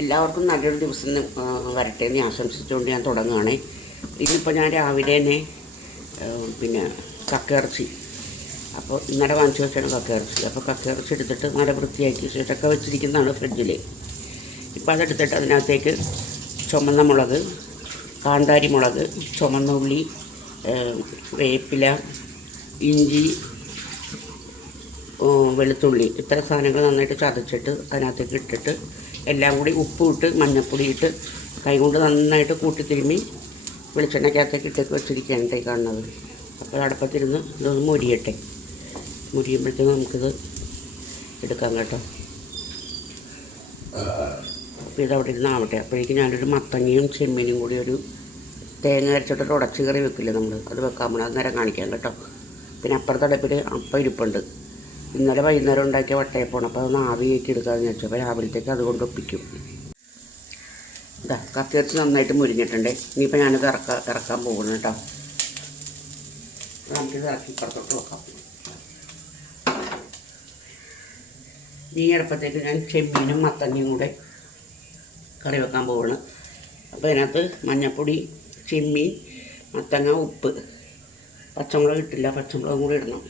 എല്ലാവർക്കും നല്ലൊരു ദിവസം വരട്ടെ എന്ന് ആശംസിച്ചുകൊണ്ട് ഞാൻ തുടങ്ങുകയാണ്. ഇന്നിപ്പോൾ ഞാൻ രാവിലെ തന്നെ പിന്നെ കക്കയിറച്ചി, അപ്പോൾ ഇന്നലെ വാങ്ങിച്ചു വെച്ചാണ് കക്കയിറച്ചി. അപ്പോൾ കക്കയിറച്ചി എടുത്തിട്ട് നല്ല വൃത്തിയാക്കി ശേഷമൊക്കെ വെച്ചിരിക്കുന്നതാണ് ഫ്രിഡ്ജിൽ. ഇപ്പോൾ അതെടുത്തിട്ട് അതിനകത്തേക്ക് ചുമന്ന മുളക്, കാന്താരി മുളക്, ചുമന്ന ഉള്ളി, വേപ്പില, ഇഞ്ചി, വെളുത്തുള്ളി, ഇത്ര സാധനങ്ങൾ നന്നായിട്ട് ചതച്ചിട്ട് അതിനകത്തേക്ക് ഇട്ടിട്ട് എല്ലാം കൂടി ഉപ്പും ഇട്ട് മഞ്ഞൾപ്പൊടി ഇട്ട് കൈകൊണ്ട് നന്നായിട്ട് കൂട്ടിത്തിരുമ്മി വെളിച്ചെണ്ണയ്ക്കകത്തേക്ക് ഇട്ടേക്ക് വെച്ചിരിക്കുകയാണ് കാണുന്നത്. അപ്പോൾ അടുപ്പത്തിരുന്ന് ഇതൊന്ന് മുരിയട്ടെ. മുരിയുമ്പോഴത്തേക്കും നമുക്കിത് എടുക്കാം കേട്ടോ. അപ്പോൾ ഇതവിടെ ഇരുന്ന് ആവട്ടെ. അപ്പോഴേക്കും ഞാനൊരു മത്തങ്ങയും ചെമ്മീനും കൂടി ഒരു തേങ്ങ അരച്ചിട്ട് ഉടച്ച് കറി വെക്കില്ലേ നമ്മൾ, അത് വെക്കാൻ പോകണം. അത് നേരം കാണിക്കാം കേട്ടോ. പിന്നെ അപ്പുറത്തെ അടുപ്പിൽ അപ്പം ഇരിപ്പുണ്ട്. ഇന്നലെ വൈകുന്നേരം ഉണ്ടാക്കിയ വട്ടയപ്പമാണ്. അപ്പോൾ അതൊന്ന് ആവിയേക്ക് എടുക്കാമെന്ന് വെച്ചു. അപ്പോൾ രാവിലത്തേക്ക് അതുകൊണ്ട് ഒപ്പിക്കും. ഇതാ കത്തിയിറച്ചി നന്നായിട്ട് മുരിഞ്ഞിട്ടുണ്ട്. ഇനിയിപ്പോൾ ഞാനിത് ഇറക്കാൻ പോകുന്നു കേട്ടോ. നമുക്കിത് ഇറക്കി ഇപ്പുറത്തോട്ട് വെക്കാം. ഈ എളുപ്പത്തേക്ക് ഞാൻ ചെമ്മീനും മത്തങ്ങയും കൂടെ കറി വെക്കാൻ പോവാണ്. അപ്പോൾ അതിനകത്ത് മഞ്ഞൾപ്പൊടി, ചെമ്മീൻ, മത്തങ്ങ, ഉപ്പ്, പച്ചമുളക് ഇട്ടില്ല, പച്ചമുളകും കൂടി ഇടണം.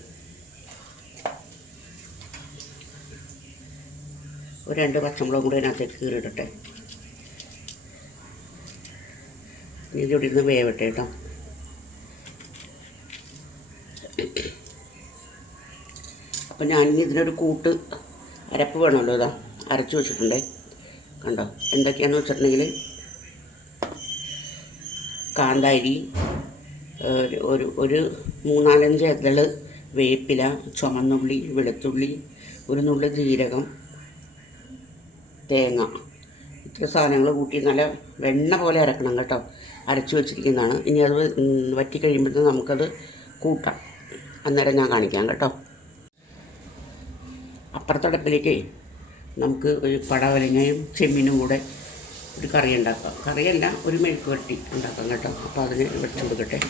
ഒരു 2 പച്ചമുളകും കൂടി അതിനകത്തേക്ക് കീറിയിടട്ടെ. ഇതിവിടെ ഇരുന്ന് വേവട്ടെ കേട്ടോ. അപ്പം ഞാനിനി ഇതിനൊരു കൂട്ട് അരപ്പ് വേണമല്ലോ. ഇതാ അരച്ച് വെച്ചിട്ടുണ്ടേ കണ്ടോ. എന്തൊക്കെയാണെന്ന് വെച്ചിട്ടുണ്ടെങ്കിൽ കാന്താരി, ഒരു 3-4 ഇതൾ വേപ്പില, ചുമന്നുള്ളി, വെളുത്തുള്ളി, ഒരു നുള്ളി ജീരകം, തേങ്ങ, ഇത്ര സാധനങ്ങൾ കൂട്ടി നല്ല വെണ്ണ പോലെ അരക്കണം കേട്ടോ. അരച്ച് വെച്ചിരിക്കുന്നതാണ്. ഇനി അത് വറ്റി കഴിയുമ്പോഴത്തേക്കും നമുക്കത് കൂട്ടാം. അന്നേരം ഞാൻ കാണിക്കാം കേട്ടോ. അപ്പുറത്തടുപ്പിലേക്ക് നമുക്ക് ഒരു പടവലങ്ങയും ചെമ്മീനും കൂടെ ഒരു കറി ഉണ്ടാക്കാം. കറിയല്ല, ഒരു മെഴുക്ക് വരട്ടി ഉണ്ടാക്കാം കേട്ടോ. അപ്പോൾ അതിന് വെച്ച് കൊടുക്കട്ടെ.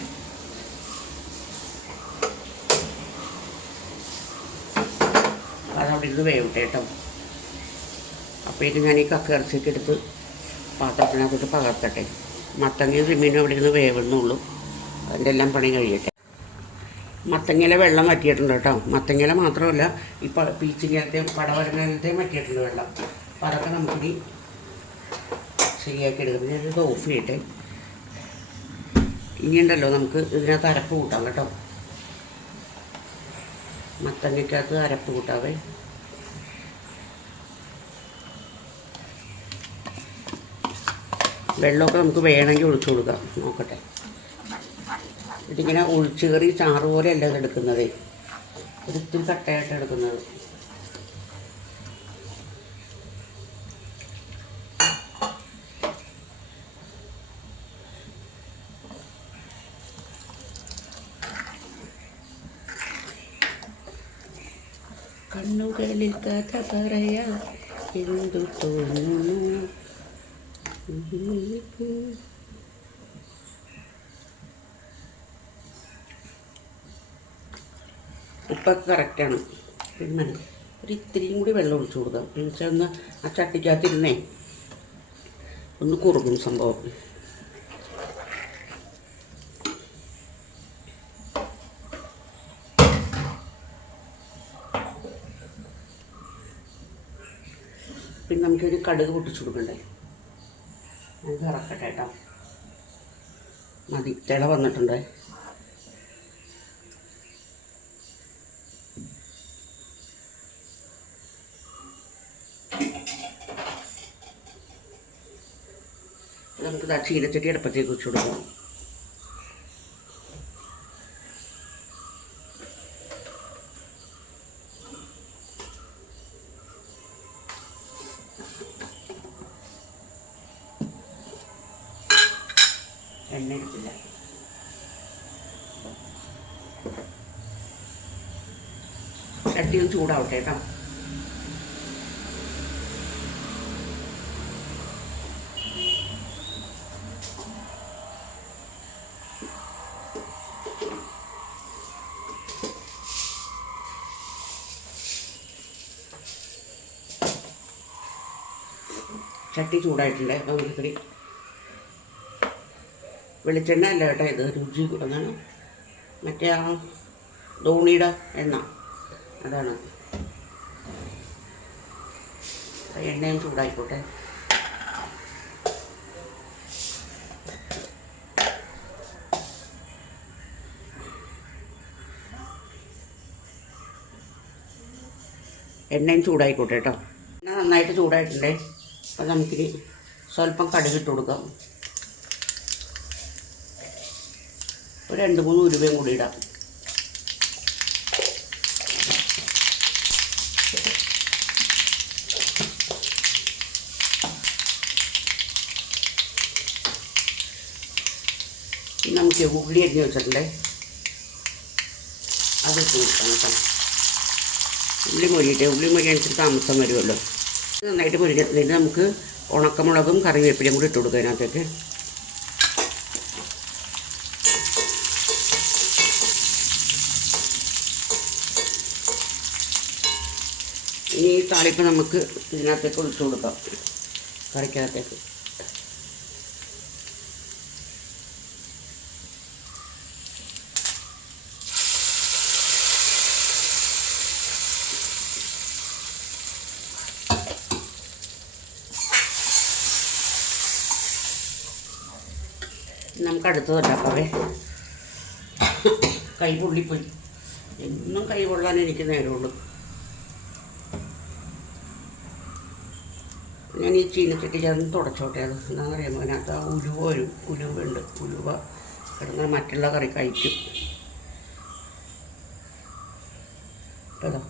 അതവിടെ ഇരുന്ന് വേവട്ടെ കേട്ടോ. അപ്പോഴേക്കും ഞാൻ ഈ കക്കയിറച്ചിയൊക്കെ എടുത്ത് പാത്രത്തിനകത്തോട്ട് പകർത്തട്ടെ. മത്തങ്ങയും ചെമ്മീനും അവിടെ ഇരുന്ന് വേവുന്നുള്ളൂ. അതിൻ്റെ എല്ലാം പണി കഴിയട്ടെ. മത്തങ്ങയിലെ വെള്ളം വറ്റിയിട്ടുണ്ട് കേട്ടോ. മത്തങ്ങയില മാത്രമല്ല, ഈ പീച്ചിങ്ങലത്തെയും പടവലങ്ങലത്തെയും വറ്റിയിട്ടുണ്ട് വെള്ളം. അപ്പോൾ അതൊക്കെ നമുക്കിനി ശരിയാക്കി എടുക്കും. ഞാനിത് ഓഫ് ചെയ്യട്ടെ. ഇനിയുണ്ടല്ലോ നമുക്ക് ഇതിനകത്ത് അരപ്പ് കൂട്ടാം കേട്ടോ. മത്തങ്ങയ്ക്കകത്ത് അരപ്പ് കൂട്ടാവേ. വെള്ളമൊക്കെ നമുക്ക് വേണമെങ്കിൽ ഒഴിച്ചു കൊടുക്കാം. നോക്കട്ടെ. ഇതിങ്ങനെ ഒഴിച്ച് കറി ചാറ് പോലെ അല്ല ഇതെടുക്കുന്നത്, ഒരിത്തിരി കട്ടയായിട്ട് എടുക്കുന്നത്. കണ്ണുകളിൽ കഥ പറയാ എന്തു തോന്നുന്നു. ഉപ്പൊക്കെ കറക്റ്റാണ്. പിന്നെ ഒരു ഇത്തിരിയും കൂടി വെള്ളം ഒഴിച്ചു കൊടുക്കാം. എന്ന് വെച്ചാൽ ഒന്ന് ആ ചട്ടിക്കകത്തിരുന്നേ ഒന്ന് കുറുകും സംഭവം. പിന്നെ നമുക്കൊരു കടുക് പൊട്ടിച്ചു കൊടുക്കണ്ടേ. അത് ഇറക്കട്ടെ കേട്ടോ. മതി, തിള വന്നിട്ടുണ്ട്. നമുക്ക് ചീനച്ചട്ടി അടുപ്പത്തേക്ക് വെച്ച് കൊടുക്കാം. എണ്ണ എടുക്കില്ല. ചട്ടി ഒന്ന് ചൂടാവട്ടെ കേട്ടോ. ചട്ടി ചൂടായിട്ടുണ്ട്. അപ്പോൾ നമുക്കിത്തിരി വെളിച്ചെണ്ണ അല്ല കേട്ടോ, ഇത് രുചി കൂടുന്നതാണ്. മറ്റേ ആ ധോണിയുടെ എണ്ണ അതാണ്. എണ്ണയും ചൂടായിക്കോട്ടെ. എണ്ണയും ചൂടായിക്കോട്ടെ കേട്ടോ. എണ്ണ നന്നായിട്ട് ചൂടായിട്ടുണ്ടേ. അപ്പോൾ നമുക്കിനി സ്വല്പം കടുകിട്ട് കൊടുക്കാം. ഒരു 2-3 ഉലുവയും കൂടി ഇടാം. നമുക്ക് ഉള്ളി അരിഞ്ഞ് വെച്ചിട്ടുണ്ടേ, അതിട്ട് കൊടുക്കാം കേട്ടോ. ഉള്ളി മൊരിയനുസരിച്ച് താമസം വരുമല്ലോ. നന്നായിട്ട് മൊരിഞ്ഞിട്ട് നമുക്ക് ഉണക്കമുളകും കറിവേപ്പിലയും കൂടി ഇട്ട് കൊടുക്കുക അതിനകത്തേക്ക്. ഇനി ഈ താളിപ്പ് നമുക്ക് ഇതിനകത്തേക്ക് ഒഴിച്ചു കൊടുക്കാം, കറിക്കകത്തേക്ക്. നമുക്ക് അടുത്തത് ഉണ്ടാക്കാവേ. കൈ പൊള്ളിപ്പോയി. എന്നും കൈ കൊള്ളാൻ എനിക്ക് നേരമുള്ളൂ. ഞാൻ ഈ ചീനച്ചട്ടി ചേർന്ന് തുടച്ചോട്ടെ. അത് എന്താണെന്ന് അറിയാമോ, അതിനകത്ത് ആ ഉലുവുണ്ട്. ഉലുവ കിടന്നാൽ മറ്റുള്ള കറി കഴിക്കും. കേട്ടോ,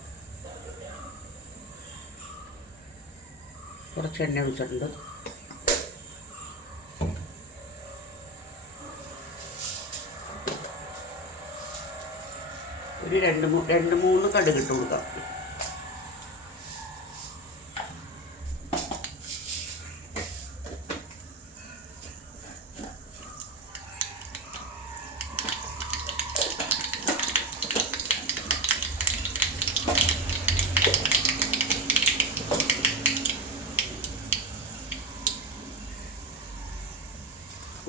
കുറച്ച് എണ്ണ ഒഴിച്ചിട്ടുണ്ട്. ഒരു 2-3 കടുകിട്ട് കൊടുക്കാം.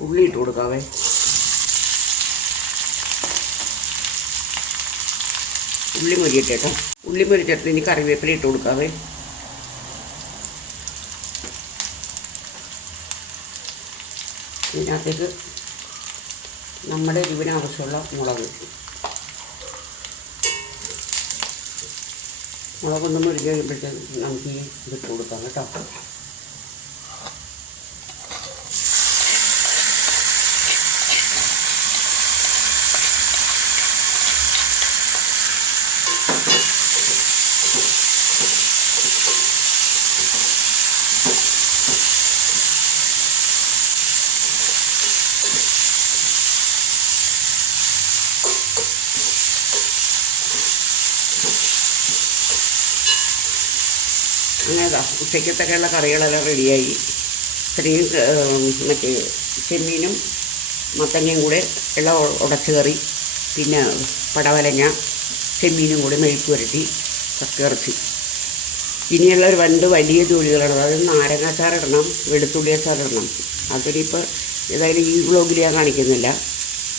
ഉള്ളി ഇട്ട് കൊടുക്കാവേ. ഉള്ളി മൊരിയട്ടെ കേട്ടോ. ഉള്ളി മൊരിച്ചിട്ട് ഇനി കറിവേപ്പില ഇട്ട് കൊടുക്കാവേ. ഇതിനകത്തേക്ക് നമ്മുടെ എരിവിന് ആവശ്യമുള്ള മുളകൊന്ന് മുരിഞ്ഞ് കഴിയുമ്പോഴത്തേക്ക് നമുക്ക് ഈ ഇതിട്ട് കൊടുക്കാം കേട്ടോ. അങ്ങനെ ഉച്ചയ്ക്കത്തൊക്കെയുള്ള കറികളെല്ലാം റെഡിയായി. ഇത്രയും മറ്റേ ചെമ്മീനും മത്തങ്ങയും കൂടെ എല്ലാം ഉടച്ച് കറി, പിന്നെ പടവലങ്ങ ചെമ്മീനും കൂടി മെഴുക്ക് പുരട്ടി, കക്കിറച്ചി. ഇനിയുള്ള ഒരു 2 വലിയ ജോലികളാണ്. അതായത് നാരങ്ങാച്ചാറിടണം, വെളുത്തുള്ളി അച്ചാറിടണം. അതിനിപ്പോൾ ഏതായാലും ഈ വ്ളോഗിൽ ഞാൻ കാണിക്കുന്നില്ല.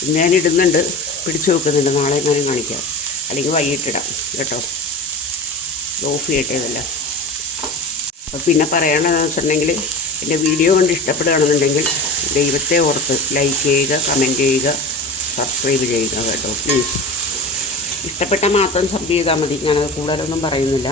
ഇന്ന് ഞാൻ ഇടുന്നുണ്ട്, പിടിച്ചു വെക്കുന്നുണ്ട്. നാളെ എങ്ങനെയും കാണിക്കാം, അല്ലെങ്കിൽ വൈകിട്ടിടാം കേട്ടോ. ഓഫ് ചെയ്യട്ടെ ഇതല്ല. അപ്പോൾ പിന്നെ പറയണമെന്ന് വെച്ചിട്ടുണ്ടെങ്കിൽ, എൻ്റെ വീഡിയോ കണ്ട് ഇഷ്ടപ്പെടുകയാണെന്നുണ്ടെങ്കിൽ ദൈവത്തെ ഓർത്ത് ലൈക്ക് ചെയ്യുക, കമൻറ്റ് ചെയ്യുക, സബ്സ്ക്രൈബ് ചെയ്യുക കേട്ടോ പ്ലീസ്. ഇഷ്ടപ്പെട്ടാൽ മാത്രം സബ് ചെയ്താൽ മതി. ഞാനത് കൂടുതലൊന്നും പറയുന്നില്ല.